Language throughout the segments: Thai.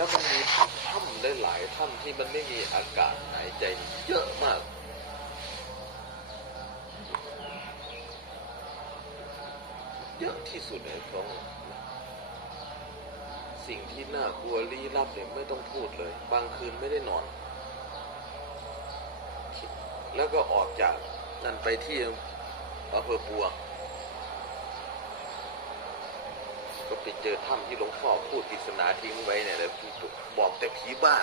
แล้วมันมีถ้ำหลายๆถ้ำที่มันไม่มีอากาศหายใจเยอะมาก เยอะที่สุดในท้องสิ่งที่น่ากลัวลี้ลับเนี่ยไม่ต้องพูดเลย บางคืนไม่ได้นอน แล้วก็ออกจากนั่นไปที่อำเภอปัว ก็ ไปเจอถ้ำที่หลวงพ่อพูดปริศนาทิ้งไว้เนี่ยแล้วบอกแต่ผีบ้า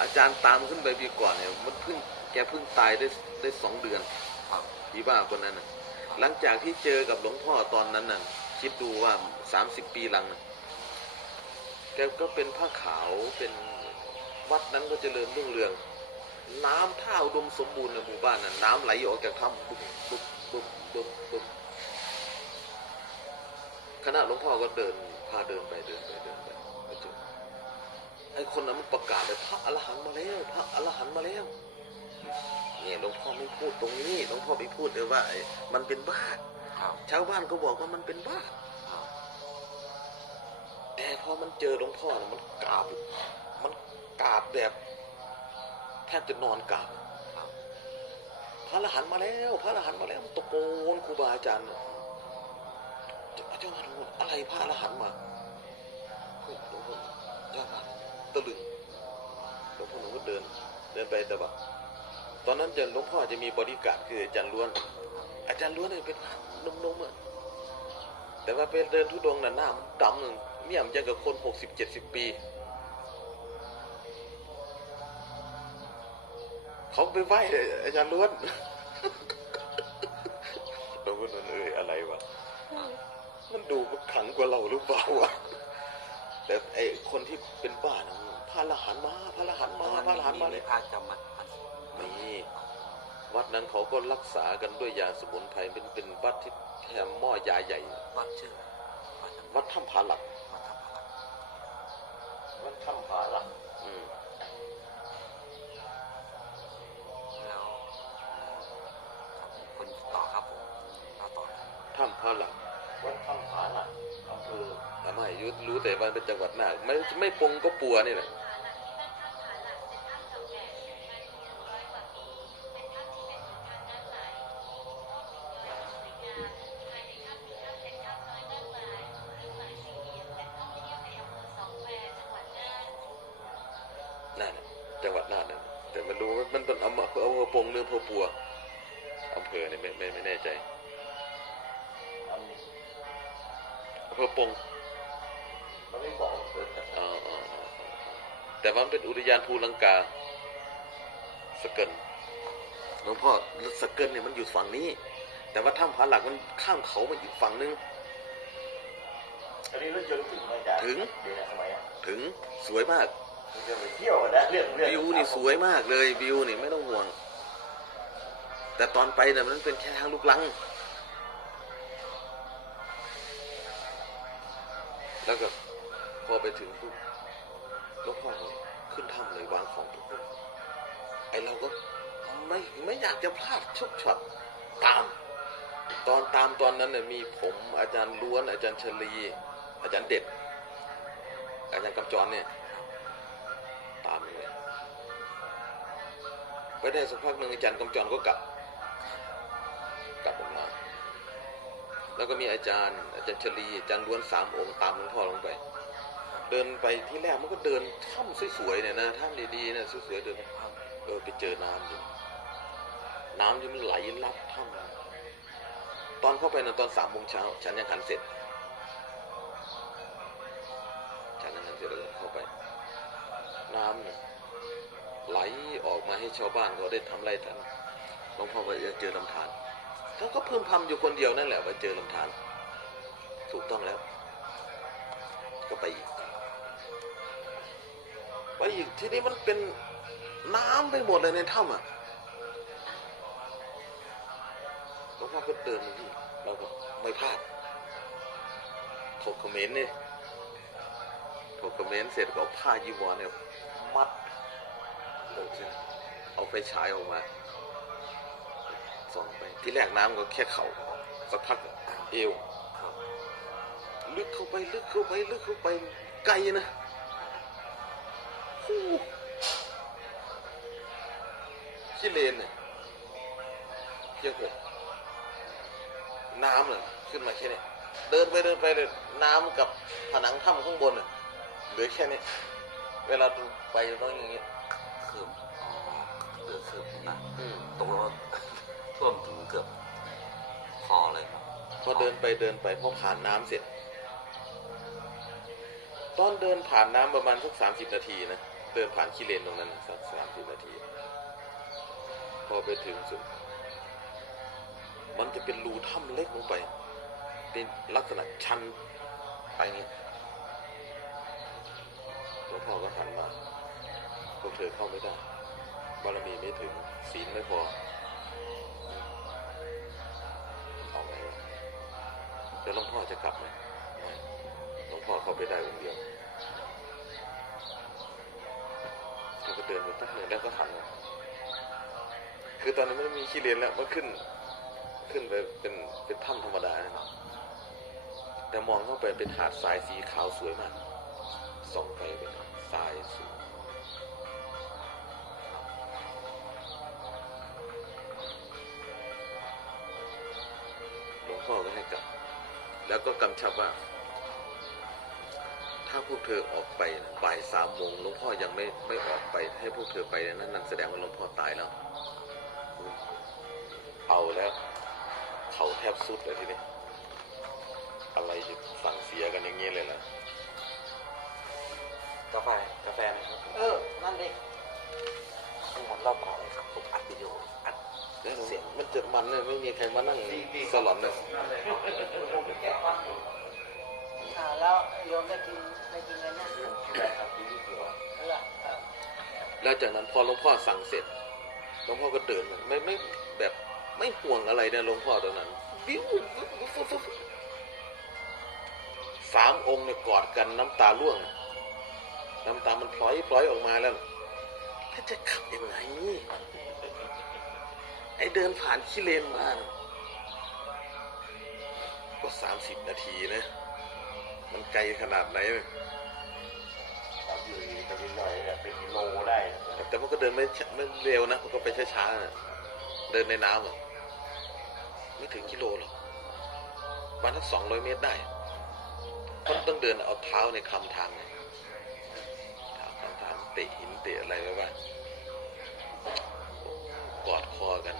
อาจารย์ตามขึ้นไปปีก่อนเนี่ยมันเพิ่งแกเพิ่งตายได้ได้สองเดือนผีบ้าคนนั้นน่ะหลังจากที่เจอกับหลวงพ่อตอนนั้นน่ะคิดดูว่าสามสิบปีหลังน่ะแกก็เป็นผ้าขาวเป็นวัดนั้นก็เจริญรุ่งเรือง น้ำท่าอุดมสมบูรณ์ในหมู่บ้านน่ะน้ำไหลออกจากถ้ำปุ๊บปุ๊บปุ๊บปุ๊บปุ๊บ คณะหลวงพ่อก็เดินพาเดินไปเดินไปเดินไปไปเจอไอ้คนนั้นมันประกาศเลยพระอรหันต์มาแล้ว พระอรหันต์มาแล้วเนี่ยหลวงพ่อไม่พูดตรงนี้หลวงพ่อไม่พูดเลยว่าไอ้มันเป็นบ้าครับชาวบ้านก็บอกว่ามันเป็นบ้าครับแต่พอมันเจอหลวงพ่อน่ะมันกราบมันกราบแบบแทบจะนอนกราบครับพระอรหันต์มาแล้ว พระอรหันต์มาแล้วมันตะโกนครูบาอาจารย์น่ะเจ้าอาจารย์ว่า อะไรพระอรหันต์มาเฮ้ยหลวงพ่อจ้าอาจารย์ตะลึงหลวงพ่อหนูก็เดิน เดินไปแต่ว่าตอนนั้นจะหลวงพ่อจะมีบริการดคืออาจารย์ล้วน อาจารย์ล้วนเนี่ยเป็นนมนมๆอะแต่ว่าเป็นเดินทุดงน่ะหน้ามันดำหนึ่งเนี่ยมันจะกับคนหกสิบเจ็ดสิบปีเขาไปไหว้อาจารย์ล้วน ดูมันขังกว่าเราหรือเปล่าวะแต่ไอคนที่เป็นบ้านะพระอรหันต์มาพระอรหันต์มาพระอรหันต์มาเลยพระจำมัดมัดนี่วัดนั้นเขาก็รักษากันด้วยยาสมุนไพรเป็นเป็นวัดที่แถมหม้อยาใหญ่ วัดชื่อวัดจำวัดถ้ำผาหลักวัดทำพระวัดถ้ำผาหลัก ทธรู้แต่ว่าเป็นจังหวัดน่านไม่ไม่ปงก็ปัวนี่แหละ ภูลังกา สเกิลหลวงพ่อสเกิลเนี่ยมันอยู่ฝั่งนี้ แต่ว่าถ้ำผาหลักมันข้ามเขามาอีกฝั่งนึงอันนี้รถยนต์ถึงไหมอาจารย์ถึงเดี๋ยวนะสมัยอะถึงสวยมากมันจะไปเที่ยวอะนะเรื่องเรื่องวิวนี่สวยมากเลยวิวนี่ไม่ต้องห่วง แต่ตอนไปเนี่ยมันเป็นแค่ทางลูกลัง แล้วก็พอไปถึงปุ๊บหลวงพ่อ ขึ้นถ้ำเลยวางของปุ๊บไอเราก็ไม่ไม่อยากจะพลาดชุกช็อตตาม ตอนตามตอนนั้นเนี่ยมีผมอาจารย์ล้วน อาจารย์ชลี อาจารย์เด็ด อาจารย์กำจรเนี่ย ตามเลยไปได้สักพักหนึ่งอาจารย์กำจรก็กลับ กลับออกมา แล้วก็มีอาจารย์ อาจารย์ชลีอาจารย์ล้วนสามองค์ตามหลวงพ่อลงไป เดินไปที่แรกมันก็เดินถ้ำสวยๆเนี่ยนะถ้ำดีๆนะสวยๆเดินเออไปเจอน้ำอยู่น้ำที่มันไหลลับถ้ำตอนเข้าไปนะตอนสามโมงเช้าฉันยังขันเสร็จฉันยังขันเสร็จแล้วเข้าไป น้ำเนี่ยไหลออกมาให้ชาวบ้านเขาได้ทำไรทันหลวงพ่อว่าจะเจอลำธารเขาก็เพิ่มพำอยู่คนเดียวนั่นแหละว่าเจอลำธารถูกต้องแล้ว ก็ไปอีก ไปอีกทีนี้มันเป็นน้ำไปหมดเลยในถ้ำอะหลวงพ่อก็เดินมาที่เราก็ไม่พลาดถกเขมรเนี่ถกเขมรเสร็จก็เอาผ้ายีวรเนี่ยมัดโอกสิเอาไฟฉายออกมาส่องไปที่แรกน้ำก็แค่เข่าสักพักเอวลึกเข้าไปลึกเข้าไปลึกเข้าไปไกลนะ ขี้เลนเนี่ยเยอะเลยน้ำน่ะขึ้นมาแค่นี้เดินไปเดินไปเลยน้ำกับผนังถ้ำข้างบนน่ะเหลือแค่นี้เวลาไปต้องอย่างนี้คืบอ๋อเกือบคืบนะอืมตกลงว่าท่วมถึงเกือบคอเลยครับพอเดินไปเดินไปพอผ่านน้ำเสร็จ ตอนเดินผ่านน้ำประมาณสักสามสิบนาทีนะ เดินผ่านขี้เลนตรงนั้นสักสามสิบนาที พอไปถึงสุด มันจะเป็นรูถ้ำเล็กลงไป เป็นลักษณะชันไปอย่างนี้หลวงพ่อก็หันมาพวกเธอเข้าไม่ได้บารมีไม่ถึงศีลไม่พอเอาไงวะเดี๋ยวหลวงพ่อจะกลับไหมหลวงพ่อเข้าไปได้คนเดียว เดินไปตั้งหนึ่งแล้วก็หันมาคือตอนนี้นไม่ได้มีขี้เลนแล้วมันขึ้น ขึ้นไปเป็นเป็นถ้ำธรรมดานะแต่มองเข้าไปเป็นหาดทรายสีขาวสวยมากส่องไปเป็นทรายสวยหลวงพ่อก็ให้กลับ แล้วก็กำชับว่า ถ้าพวกเธอออกไปนะบ่ายสามโมงหลวงพ่อยังไม่ไม่ออกไป ให้พวกเธอไปนะนั่นแสดงว่าหลวงพ่อตายแล้ว เอาแล้ว เขาแทบสุดเลยทีนี้อะไรจะสั่งเสียกันอย่างนี้เลยล่ะกาแฟกาแฟไหมครับเออ นั่นดิทั้งหมดรอบก่อนเลยครับผมอัดวิดีโออัดแล้วมันจะมันเลยไม่มีใครมานั่งสลอนเลยอ่าแล้วโยมได้กินได้กินกันนะได้ครับที่ที่หัวนั่นแหละเออแล้วจากนั้นพอหลวงพ่อสั่งเสร็จหลวงพ่อก็เดินมันไม่ไม่แบบไม่ห่วงอะไรนะหลวงพ่อตอนนั้นวิวสามองค์เนี่ยกอดกันน้ำตาร่วง น้ำตามันพลอยพลอยออกมาแล้วถ้าจะขับยังไงไอเดินผ่านขี้เลนมาก็สามสิบนาทีนะ มันไกลขนาดไหนเนี่ยตามอยู่ดีจะเป็นหน่อยเนี่ยเป็นกิโลได้นะแต่มันก็เดินไม่ช้าไม่เร็วนะ มันก็ไปช้าๆนะเดินในน้ำอะไม่ถึงกิโลหรอกวันทั้งสองร้อยเมตรได้ต้องต้องเดินเอาเท้าในคำทางไงเท้าคำทางเตะหินเตะอะไรไว้บ้างกอดคอกัน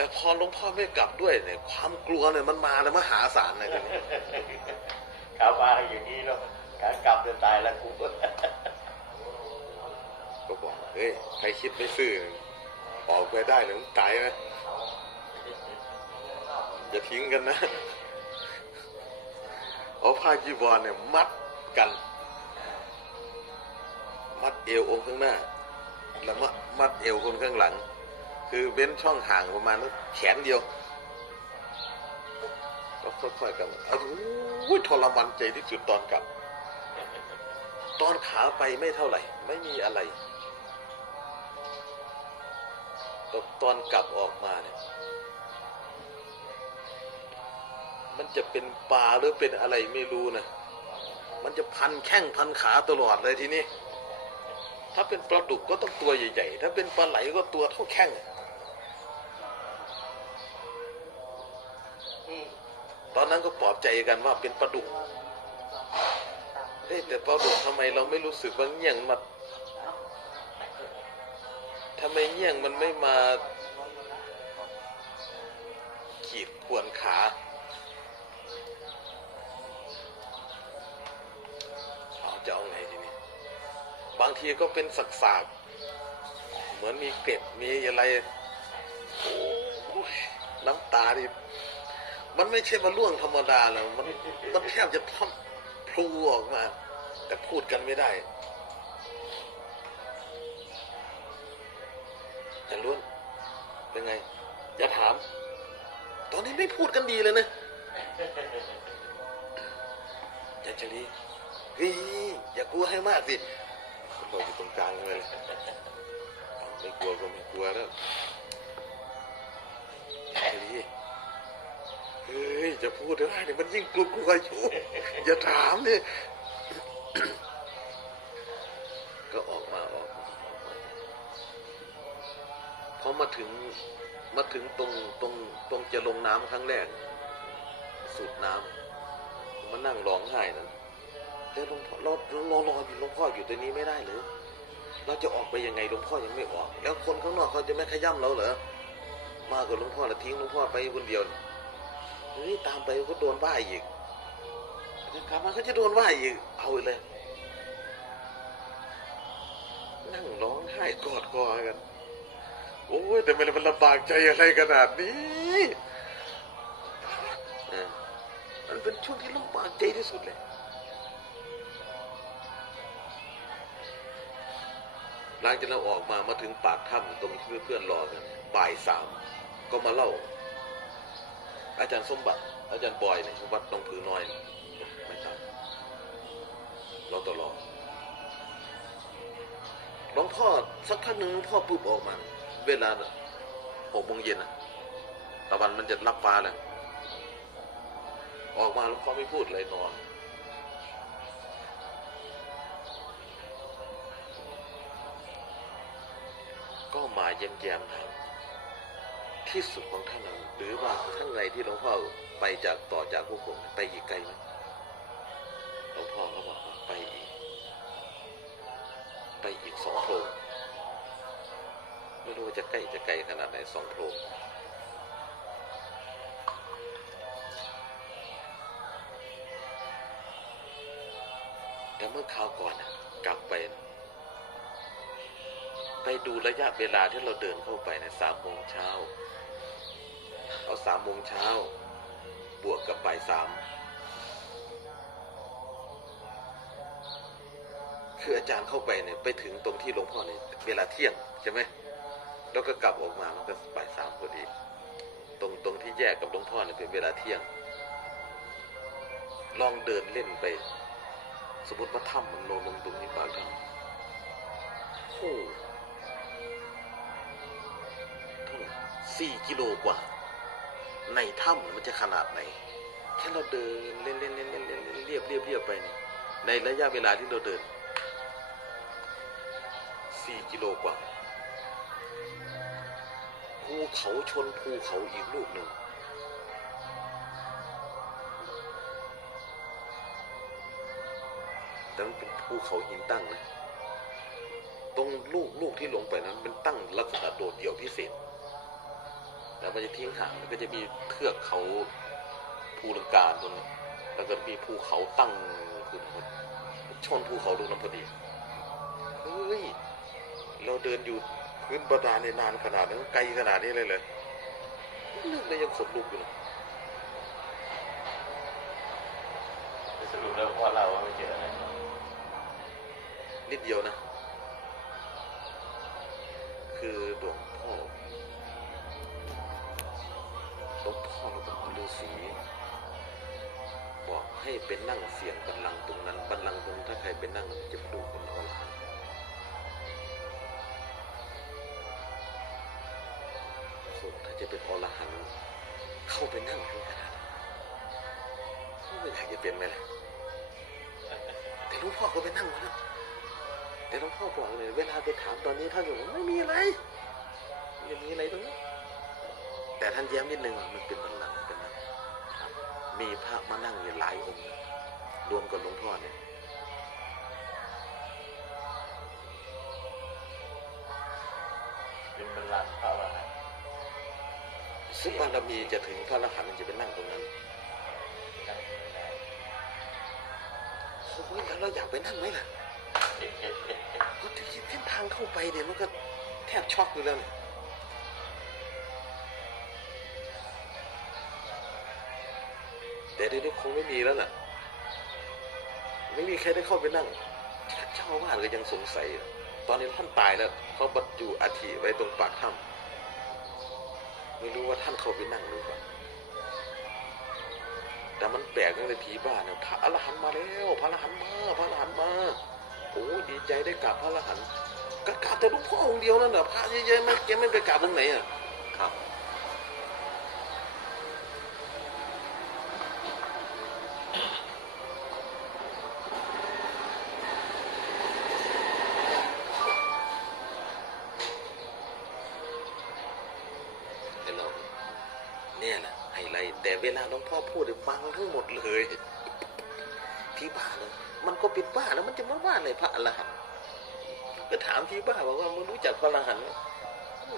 แต่พอหลวงพ่อไม่กลับด้วยเนี่ยความกลัวเนี่ยมันมาแล้วมหาศาลเลยทีนี้ขามาอย่างนี้เนาะขากลับจะตายแล้วกูก็บอกเฮ้ยใครคิดไม่ซื่อออกไปได้หรือมึงตายนะอย่าทิ้งกันนะเอาผ้าจีวรเนี่ยมัดกัน มัดเอวองค์ข้างหน้า แล้วมัดมัดเอวคนข้างหลัง คือเว้นช่องห่างประมาณแขนเดียว ก็ค่อยๆกันโอ้โทรมานใจที่สุดตอนกลับ ตอนขาไปไม่เท่าไหร่ ไม่มีอะไรแต่ตอนกลับออกมาเนี่ย มันจะเป็นปลาหรือเป็นอะไรไม่รู้นะ มันจะพันแข้งพันขาตลอดเลยทีนี้ถ้าเป็นปลาดุกก็ต้องตัวใหญ่ ๆ ถ้าเป็นปลาไหลก็ตัวเท่าแข้ง ตอนนั้นก็ปลอบใจกันว่าเป็นปลาดุกเอ้แต่ปลาดุกทำไมเราไม่รู้สึกว่าเงี้ยงมาทำไมเงี้ยงมันไม่มา ขีดข่วนขา เอาจะเอาไงทีนี้ บางทีก็เป็นสักสากเหมือนมีเกล็ดมีอะไร โอ้ยน้ำตาดิ มันไม่ใช่มาล่วงธรรมดาแล้วมันมันแทบจะทำพลูออกมา แต่พูดกันไม่ได้จะล้วนเป็นไง อย่าถาม ตอนนี้ไม่พูดกันดีเลยนะจันจรีเฮ้ยอย่ากลัวให้มากสิเราอยู่ตรงกลางเลยไม่กลัวก็ไม่กลัวแล้ว จันจรีเฮ้ยจะพูดได้เนี่ยมันยิ่งกลัวกลัวอยู่อย่าถามเนี่ยก็ออกมาออกมาออกมาพอมาถึงมาถึงตรงตรงตรงจะลงน้ำครั้งแรก สูดน้ำมานั่งร้องไห้นะแล้วหลวงพ่อเรารอรออยู่หลวงพ่ออยู่ตรงนี้ไม่ได้หรือเราจะออกไปยังไงหลวงพ่อยังไม่ออก แล้วคนข้างนอกเขาจะไม่ขย้ำเราเหรอมากับหลวงพ่อแล้วทิ้งหลวงพ่อไปคนเดียว ฮ้ยตามไปก็โดนว่าอีกเดี๋ยวกลับมาก็จะโดนว่าอีก เอาเลย นั่งร้องไห้กอดคอกัน โอ้ยแต่มันมันลำบากใจอะไรขนาดนี้ออมันเป็นช่วงที่ลำบากใจที่สุดเลยหลังจากเราออกมามาถึงปากถ้ำตรงที่เพื่อนๆรอกันบ่ายสามก็มาเล่า อาจารย์สมบัติ อาจารย์บอยเนี่ยวัดหนองผือน้อยไม่ทราบเราตลอดหลวงพ่อสักพักหนึ่งหลวงพ่อปุ๊บออกมา เวลาหกโมงเย็นนะตะวันมันจะรับฟ้าแล้วออกมาหลวงพ่อไม่พูดเลยนอนก็มาเยี่ยมแยมทาง ที่สุดของท่านหรือว่าข้างในที่หลวงพ่อไปจากต่อจากพวกผมไปอีกไกลไหมหลวงพ่อก็บอกว่าไปอีก ไปอีกสองโพรงไม่รู้ว่าจะใกล้จะไกลขนาดไหนสองโพรงแต่เมื่อคราวก่อนกลับไป ไปดูระยะเวลาที่เราเดินเข้าไปในสามโมงเช้าเอาสามโมงเช้า บวกกับบ่ายสามคืออาจารย์เข้าไปเนี่ยไปถึงตรงที่หลวงพ่อเนี่ยเวลาเที่ยงใช่ไหมแล้วก็กลับออกมามันก็บ่ายสามพอดี ตรงตรงที่แยกกับหลวงพ่อเนี่ยเป็นเวลาเที่ยง ลองเดินเล่นไป สมมติว่าถ้ำมันลงลงตรงนี้ปากถ้ำโอ้ สี่กิโลกว่า ในถ้ำมันจะขนาดไหน แค่เราเดินเล่นเล่นเล่นเล่นเล่นเรียบเรียบเรียบไปนี่ในระยะเวลาที่เราเดินสี่กิโลกว่าภูเขาชนภูเขาอีกลูกหนึ่งแต่มันเป็นภูเขาหินตั้งนะตรงลูกลูกที่ลงไปนั้นเป็นตั้งลักษณะโดดเดี่ยวพิเศษ แล้วมันจะทิ้งห่างมันก็จะมีเทือกเขาภูลังกาตรงนี้แล้วก็มีภูเขาตั้งขึ้นชนภูเขาลูกนั้นพอดีเฮ้ยเราเดินอยู่พื้นบาดาลในนานขนาดนั้นไกลขนาดนี้เลยเลยนึกเลยยังขนลุกอยู่เลยสรุปแล้วว่าเราไม่เจออะไรนิดเดียวนะ ให้เป็นนั่งเสียงบัลลังก์ตรงนั้น บัลลังก์ตรงถ้าใครเป็นนั่งจะดูเป็นอรหันต์คนถ้าจะเป็นอรหันต์เข้าไปนั่งถึงขนาดนั้นไม่อยากจะเป็นไหมล่ะแต่หลวงพ่อก็ไปนั่งมาแล้วแต่หลวงพ่อบอกเลยเวลาไปถามตอนนี้ท่านอกว่ไม่มีอะไรไม่มีอะไรตรงนี้แต่ท่านแย้มนิดนึงว่ามันเปลลังก์เป็นอะไร มีพระมานั่งอยู่หลายองค์นะรวมกับหลวงพ่อเนี่ยเป็นบรรลังก์พระวรหันต์ซึ่งบารมีจะถึงพระอรหันต์จะไปนั่งตรงนั้นนั่งไม่ได้โอ้ยแล้วเราอยากไปนั่งไหมล่ะก็ที่เส้นทางเข้าไปเนี่ยมันก็แทบช็อกอยู่แล้วเนี่ย เดี๋ยวนี้คงไม่มีแล้วล่ะ ไม่มีใครได้เข้าไปนั่งเจ้าอาวาสก็ยังสงสัย ตอนนี้ท่านตายแล้วเขาบรรจุอัฐิไว้ตรงปากถ้ำไม่รู้ว่าท่านเข้าไปนั่งหรือเปล่าแต่มันแปลกตั้งแต่ผีบ้านเนี่ยพระอรหันต์มาแล้วพระอรหันต์มาพระอรหันต์มาโอ้ดีใจได้กราบพระอรหันต์ก็กราบแต่หลวงพ่อองค์เดียวนั่นแหละพระเยอะๆไม่แกไม่ไปกราบตรงไหนอะครับามที่บ้าบอกว่ามึงรู้จักพระอรหัน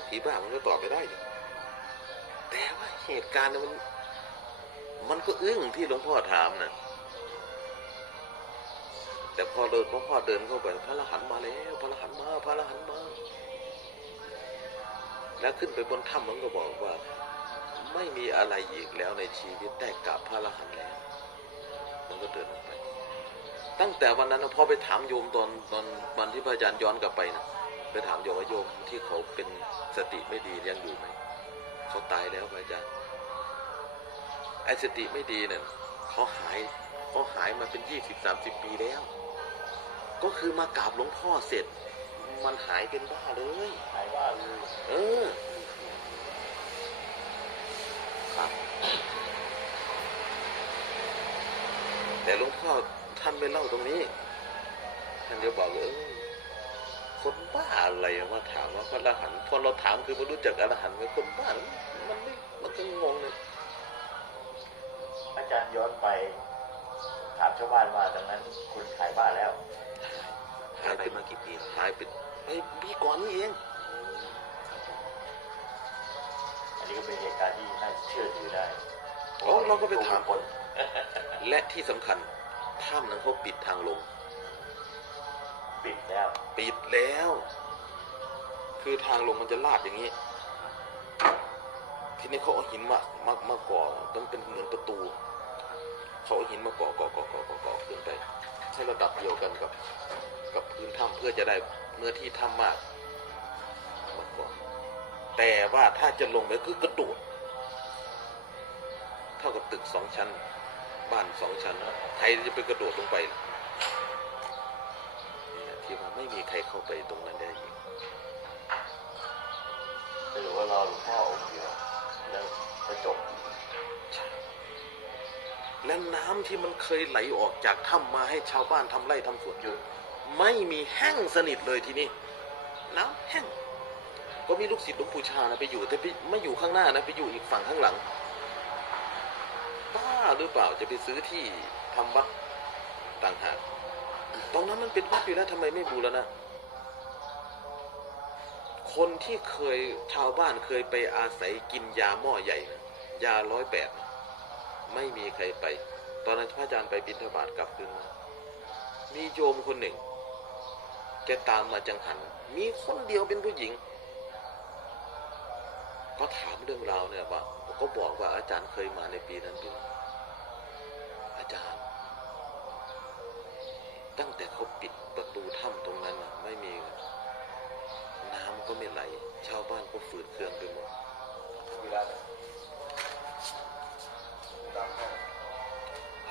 ที่บ้ามันก็ตอบไม่ได้แต่ว่าเหตุการณ์มัน มันก็อึ้งที่หลวงพ่อถามนะแต่พอเดินหลวงพ่อเดินเข้าไปพระอรหันต์มาแล้ว พระอรหันต์มา พระอรหันต์มา แล้วขึ้นไปบนถ้ำมันก็บอกว่า ไม่มีอะไรอีกแล้วในชีวิตได้กราบพระอรหันต์แล้ว มันก็เดินออกไป ตั้งแต่วันนั้นนะพอไปถามโยมตอนตอนวันที่พระอาจารย์ย้อนกลับไปนะไปถามโยมว่าโยมที่เขาเป็นสติไม่ดียังอยู่ไหมเขาตายแล้วพระอาจารย์ไอ้สติไม่ดีเนี่ยเขาหายเขาหายมาเป็นยี่สิบสามสิบปีแล้ว ก็คือมากราบหลวงพ่อเสร็จ มันหายเป็นบ้าเลยหายว่าเลยเออครับแต่หลวงพ่อ ท่านไม่เล่าตรงนี้ ท่านเดี๋ยวบอกเลยเออคนบ้าอะไรมาถามว่าพระอรหันต์พอเราถามคือไม่รู้จักอรหันต์ไหมคนบ้ามันไม่มันก็งงเลยอาจารย์ย้อนไป ถามชาวบ้านว่าดังนั้นคุณขายบ้านแล้วหายไปมากี่ปีหายไปไปปีก่อนนี่เอง อันนี้ก็เป็นเหตุการณ์ที่น่าเชื่อถือได้อ๋อเราก็ไปถามคนและที่สำคัญ ถ้ำนั้นเขาปิดทางลง ปิดแล้ว ปิดแล้ว คือทางลงมันจะลาดอย่างนี้ ทีนี้เขาเอาหินมามามาก่อมันเป็นเหมือนประตู เขาเอาหินมาก่อก่อก่อก่อก่อก่อขึ้นไป ให้ระดับเดียวกันกับ กับพื้นถ้ำเพื่อจะได้เนื้อที่ถ้ำมากมาก่อแต่ว่าถ้าจะลงไปคือกระโดดเท่ากับตึกสองชั้น บ้านสองชั้นใครจะไปกระโดดลงไปเนี่ยที่ว่าไม่มีใครเข้าไปตรงนั้นได้อีกหรือว่ารอหลวงพ่อองค์เดียวแล้วจะจบและน้ำที่มันเคยไหลออกจากถ้ำมาให้ชาวบ้านทำไร่ทำสวนอยู่ไม่มีแห้งสนิทเลยทีนี้น้ำแห้งก็มีลูกศิษย์หลวงปู่ชานะไปอยู่แต่ไม่อยู่ข้างหน้านะไปอยู่อีกฝั่งข้างหลัง บ้าหรือเปล่าจะไปซื้อที่ทำวัดต่างหากตรงนั้นมันเป็นวัดอยู่แล้วทำไมไม่บูรณะคนที่เคยชาวบ้านเคยไปอาศัยกินยาหม้อใหญ่นะยาร้อยแปดไม่มีใครไป ตอนนั้นพระอาจารย์ไปบิณฑบาตกลับคืนมามีโยมคนหนึ่งแกตามมาจังหัน มีคนเดียวเป็นผู้หญิง ก็ถามเรื่องราวเนี่ยว่าก็บอกว่าอาจารย์เคยมาในปีนั้นปีนี้อาจารย์ ตั้งแต่เขาปิดประตูถ้ำตรงนั้นน่ะไม่มี น้ำก็ไม่ไหล ชาวบ้านก็ฝืดเคืองไปหมด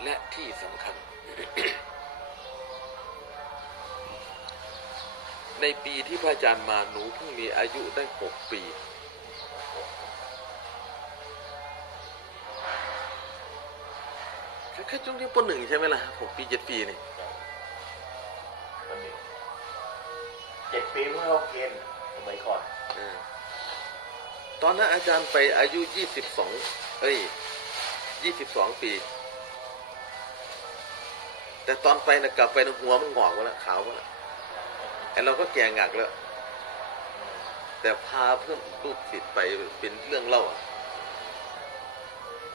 และที่สำคัญ ในปีที่พระอาจารย์มาหนูเพิ่งมีอายุได้หกปี แค่แค่ช่วงที่ปหนึ่งใช่ไหมล่ะหกปีเจ็ดปีนี่มันมีเจ็ดปีเมื่อเขาเกณฑ์สมัยก่อน เออตอนนั้นอาจารย์ไปอายุยี่สิบสองเอ้ยยี่สิบสองปี แต่ตอนไปนะกลับไปนะหัวมันงอกแล้วขาวแล้วไอ้เราก็แก่งักแล้ว แต่พาเพื่อนลูกศิษย์ไปเป็นเรื่องเล่าอะ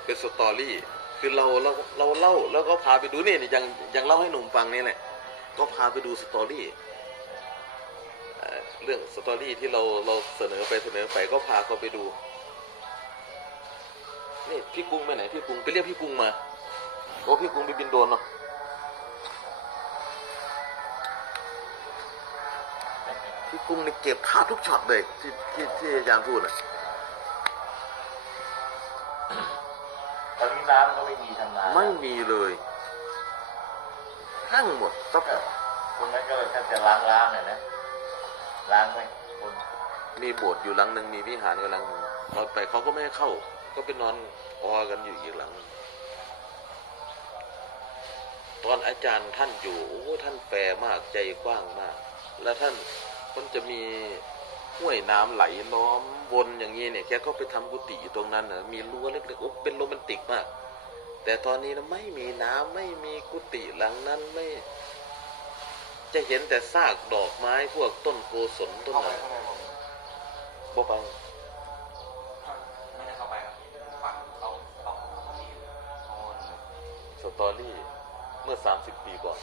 เป็นสตอรี่ คือเราเราเราเล่าแล้วก็พาไปดูนี่ยังยังเล่าให้หนุ่มฟังนี่แหละก็พาไปดูสตอรี่เรื่องสตอรี่ที่เราเราเสนอไปเสนอไปก็พาเขาไปดูนี่พี่กุ้งไปไหนพี่กุ้งไปเรียกพี่กุ้งมาโอ้พี่กุ้งไปบินโดรนเนาะพี่กุ้งนี่เก็บภาพทุกช็อตเลยที่ที่ที่อาจารย์พูดอะ ตอนนี้น้ำก็ไม่มีทำนาไม่มีเลยทั้งหมดซับก็ตรงนั้นก็เลยแทบจะล้างล้างๆหน่อยนะล้างไหมคนมีโบสถ์อยู่หลังหนึ่งมีวิหารอยู่หลังหนึ่งเราไปเขาก็ไม่ให้เข้า ก็ไปนอนออกันอยู่อีกหลังหนึ่งตอนอาจารย์ท่านอยู่โอ้ท่านแฟร์มากใจกว้างมาก แล้วท่านมันจะมี ห้วยน้ำไหลล้อมวนอย่างนี้เนี่ยแกก็ไปทำกุฏิอยู่ตรงนั้นเนอะมีรั้วเล็กๆเป็นโรแมนติกมาก แต่ตอนนี้นะไม่มีน้ำไม่มีกุฏิหลังนั้นไม่ จะเห็นแต่ซากดอกไม้พวกต้นโกศลต้นอะไรบ่ไปสตอรี่เมื่อ 30 ปีก่อน